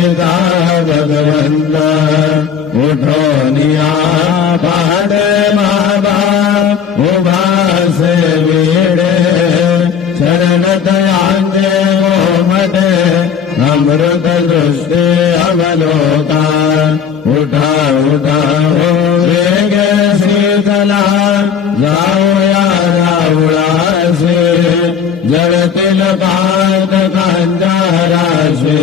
करीता भगवंत उठोनिया पाडे माबा उभासे वीडे शरण दयांचे गोमटे अमृत दृष्टी अवलोका उठा उठा हो वेगे शीतला जाऊया रावळासे जळतील पात कांजाराशे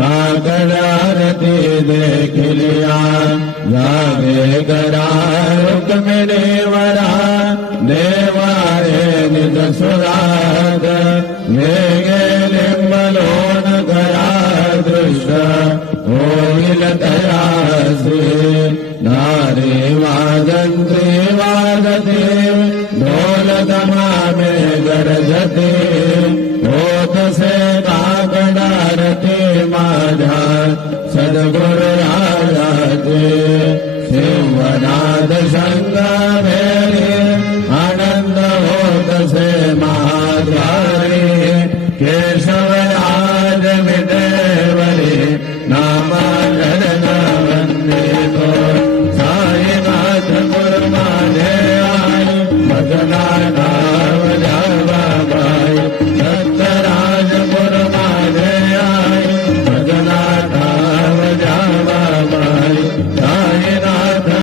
काकड आरती देखिलिया जागे करा रुक्मिणीवरा देवाये निज सुराग वेगे लिंबलोन करा दृश्य होईल तयासी नारी वाजंत्री वाजते ढोल दमामे गरजते होत से काकडारती माझ्या सद्गुरु